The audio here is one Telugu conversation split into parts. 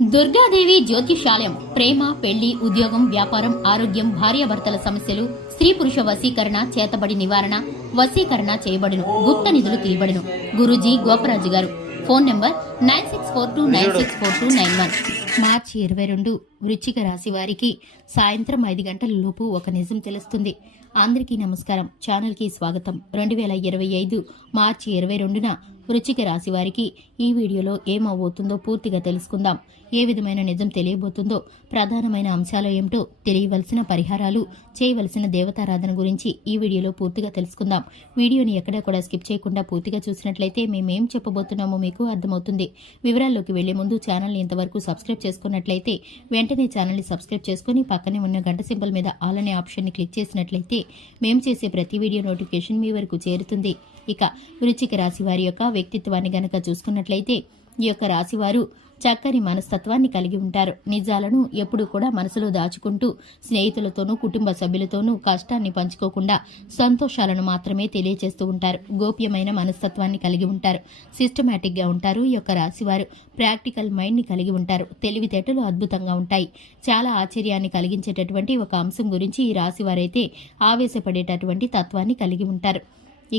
దుర్గాదేవి జ్యోతిషాలయం ప్రేమ, పెళ్లి, ఉద్యోగం, వ్యాపారం, ఆరోగ్యం, భార్యాభర్తల సమస్యలు, స్త్రీ పురుష వశీకరణ, చేతబడి నివారణ, వశీకరణ చేయబడును, గుప్త నిధులు తీయబడును. గురూజీ గోపరాజు గారు. Phone number 9642964291. మార్చి 22 వృశ్చిక రాశి వారికి సాయంత్రం 5 గంటల లోపు ఒక నిజం తెలుస్తుంది. అందరికీ నమస్కారం. ఛానల్ కి స్వాగతం. 2025 మార్చి 22న వృశ్చిక రాశి వారికి ఈ వీడియోలో ఏమవుతుందో పూర్తిగా తెలుసుకుందాం. ఏ విధమైన నిజం తెలియబోతుందో, ప్రధానమైన అంశాలు ఏమిటో, తెలియవలసిన పరిహారాలు, చేయవలసిన దేవతారాధన గురించి ఈ వీడియోలో పూర్తిగా తెలుసుకుందాం. వీడియోని ఎక్కడా కూడా స్కిప్ చేయకుండా పూర్తిగా చూసినట్లయితే మేమేం చెప్పబోతున్నామో మీకు అర్థమవుతుంది. వివరాల్లోకి వెళ్లే ముందు ఛానల్ని ఇంతవరకు సబ్స్క్రైబ్ చేసుకున్నట్లయితే వెంటనే ఛానల్ని సబ్స్క్రైబ్ చేసుకుని పక్కనే ఉన్న గంట సింబల్ మీద ఆల్ అనే ఆప్షన్ని క్లిక్ చేసినట్లయితే మేము చేసే ప్రతి వీడియో నోటిఫికేషన్ మీ వరకు చేరుతుంది. ఇక వృశ్చిక రాశి వారి యొక్క వ్యక్తిత్వాన్ని గనక చూసుకున్నట్లయితే ఈ యొక్క రాశివారు చక్కని మనస్తత్వాన్ని కలిగి ఉంటారు. నిజాలను ఎప్పుడూ కూడా మనసులో దాచుకుంటూ స్నేహితులతోనూ కుటుంబ సభ్యులతోనూ కష్టాన్ని పంచుకోకుండా సంతోషాలను మాత్రమే తెలియజేస్తూ ఉంటారు. గోప్యమైన మనస్తత్వాన్ని కలిగి ఉంటారు. సిస్టమేటిక్ గా ఉంటారు. ఈ యొక్క రాశివారు ప్రాక్టికల్ మైండ్ ని కలిగి ఉంటారు. తెలివితేటలు అద్భుతంగా ఉంటాయి. చాలా ఆశ్చర్యాన్ని కలిగించేటటువంటి ఒక అంశం గురించి ఈ రాశివారైతే ఆవేశపడేటటువంటి తత్వాన్ని కలిగి ఉంటారు.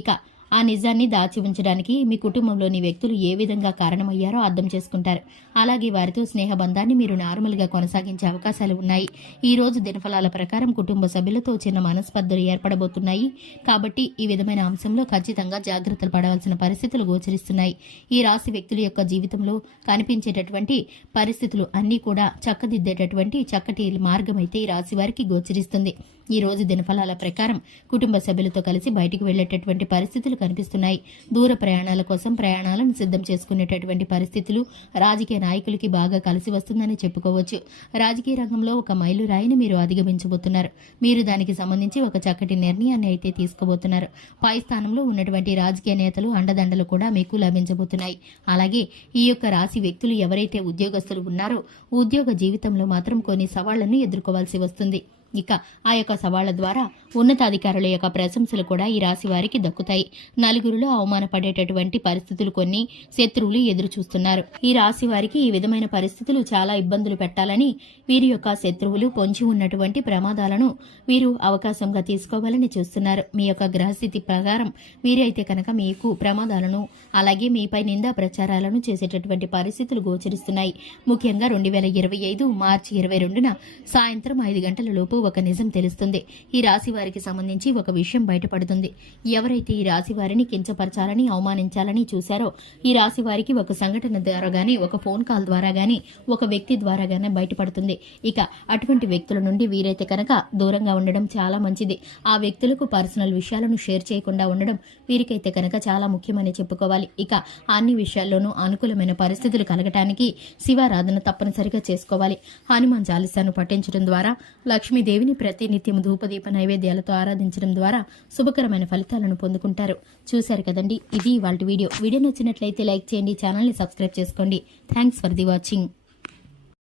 ఇక ఆ నిజాన్ని దాచి ఉంచడానికి మీ కుటుంబంలోని వ్యక్తులు ఏ విధంగా కారణమయ్యారో అర్థం చేసుకుంటారు. అలాగే వారితో స్నేహబంధాన్ని మీరు నార్మల్గా కొనసాగించే అవకాశాలు ఉన్నాయి. ఈ రోజు దినఫలాల ప్రకారం కుటుంబ సభ్యులతో చిన్న మనస్పర్ధలు ఏర్పడబోతున్నాయి. కాబట్టి ఈ విధమైన అంశంలో ఖచ్చితంగా జాగ్రత్తలు పడవలసిన పరిస్థితులు గోచరిస్తున్నాయి. ఈ రాశి వ్యక్తుల యొక్క జీవితంలో కనిపించేటటువంటి పరిస్థితులు అన్నీ కూడా చక్కదిద్దేటటువంటి చక్కటి మార్గం అయితే ఈ రాశి వారికి గోచరిస్తుంది. ఈ రోజు దినఫలాల ప్రకారం కుటుంబ సభ్యులతో కలిసి బయటికి వెళ్లేటటువంటి పరిస్థితులు కనిపిస్తున్నాయి. దూర ప్రయాణాల కోసం ప్రయాణాలను సిద్ధం చేసుకునేటటువంటి పరిస్థితులు రాజకీయ నాయకులకి బాగా కలిసి వస్తుందని చెప్పుకోవచ్చు. రాజకీయ రంగంలో ఒక మైలురాయిని మీరు అధిగమించబోతున్నారు. మీరు దానికి సంబంధించి ఒక చక్కటి నిర్ణయాన్ని అయితే తీసుకోబోతున్నారు. పై స్థానంలో ఉన్నటువంటి రాజకీయ నేతలు అండదండలు కూడా మీకు లభించబోతున్నాయి. అలాగే ఈ యొక్క రాశి వ్యక్తులు ఎవరైతే ఉద్యోగస్తులు ఉన్నారో ఉద్యోగ జీవితంలో మాత్రం కొన్ని సవాళ్లను ఎదుర్కోవాల్సి వస్తుంది. ఇక ఆ యొక్క సవాళ్ల ద్వారా ఉన్నతాధికారుల యొక్క ప్రశంసలు కూడా ఈ రాశి వారికి దక్కుతాయి. నలుగురిలో అవమానపడేటటువంటి పరిస్థితులు కొన్ని శత్రువులు ఎదురు చూస్తున్నారు. ఈ రాశి వారికి ఈ విధమైన పరిస్థితులు చాలా ఇబ్బందులు పెట్టాలని వీరి యొక్క శత్రువులు పొంచి ఉన్నటువంటి ప్రమాదాలను వీరు అవకాశంగా తీసుకోవాలని చూస్తున్నారు. మీ యొక్క గ్రహస్థితి ప్రకారం వీరైతే కనుక మీకు ప్రమాదాలను అలాగే మీపై నిందా ప్రచారాలను చేసేటటువంటి పరిస్థితులు గోచరిస్తున్నాయి. ముఖ్యంగా 2025 మార్చి 22న సాయంత్రం 5 గంటల లోపు ఒక నిజం తెలుస్తుంది. ఈ రాశి వారికి సంబంధించి ఒక విషయం బయటపడుతుంది. ఎవరైతే ఈ రాశి వారిని కించపరచాలని అవమానించాలని చూశారో ఈ రాశి వారికి ఒక సంఘటన ద్వారా గానీ, ఒక ఫోన్ కాల్ ద్వారా గానీ, ఒక వ్యక్తి ద్వారా గానీ బయటపడుతుంది. ఇక అటువంటి వ్యక్తుల నుండి వీరైతే కనుక దూరంగా ఉండడం చాలా మంచిది. ఆ వ్యక్తులకు పర్సనల్ విషయాలను షేర్ చేయకుండా ఉండడం వీరికైతే కనుక చాలా ముఖ్యమని చెప్పుకోవాలి. ఇక అన్ని విషయాల్లోనూ అనుకూలమైన పరిస్థితులు కలగటానికి శివారాధన తప్పనిసరిగా చేసుకోవాలి. హనుమాన్ చాలీసాను పఠించడం ద్వారా, లక్ష్మీదేవిని ప్రతినిత్యం ధూపదీప నైవేద్యాలతో ఆరాధించడం ద్వారా శుభకరమైన ఫలితాలను పొందుకుంటారు. చూశారు కదండి, ఇది ఇవాల్టి వీడియో. వీడియో నచ్చినట్లయితే లైక్ చేయండి, ఛానల్ని సబ్స్క్రైబ్ చేసుకోండి. Thanks for the watching.